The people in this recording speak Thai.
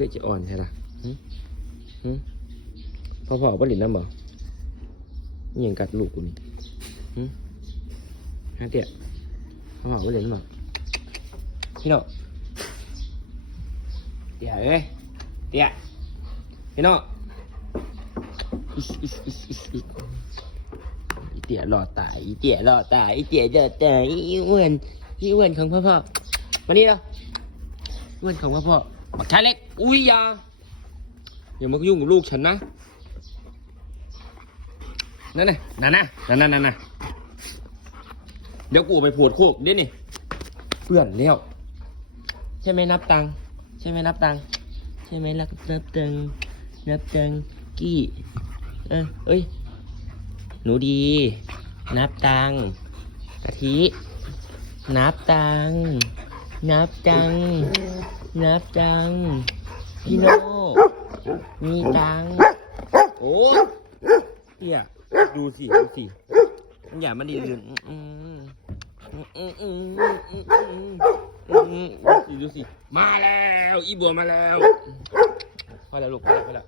คือจะอ่อนใช่ล่ะหึหึพ่อพอว่าหลินน้ำบ่ยังกัดลูกกูนี่หึฮะเตี้ยพ่อพอว่าหลินน้ำบ่พี่น้องเตี้ยเอ้ยเตี้ยพี่น้องอิสอิสอิสอิสอิสอีเตี้ยรอตายอีเตี้ยรอตายอีเตี้ยรอตายอีอ้วนอีอ้วนของพ่อพ่อมานี่เนาะเพื่นของพ่อพ่อ บักชายเล็ก อุ้ยยาอย่ามายุ่งกับลูกฉันนะ นั่นน่ะนั่นน่ะนั่นน่ะนั่นน่ะเดี๋ยวกูไปปวดโคกเดี๋ยวนี่เพื่อนเลี้ยวใช่ไหมนับตังค์ใช่ไหมนับตังค์ใช่ไหมนับนับตังค์นับตังค์กี้เออเอ้ย หนูดี นับตังค์กะทิ นับตังค์ นับจัง นับจัง พี่โนมีตัง โอ้เนี่ยดูสิ ดูสิ อย่ามาดียืนดูสิ มาแล้ว อีบัวมาแล้วพอแล้วลูกพอแล้ว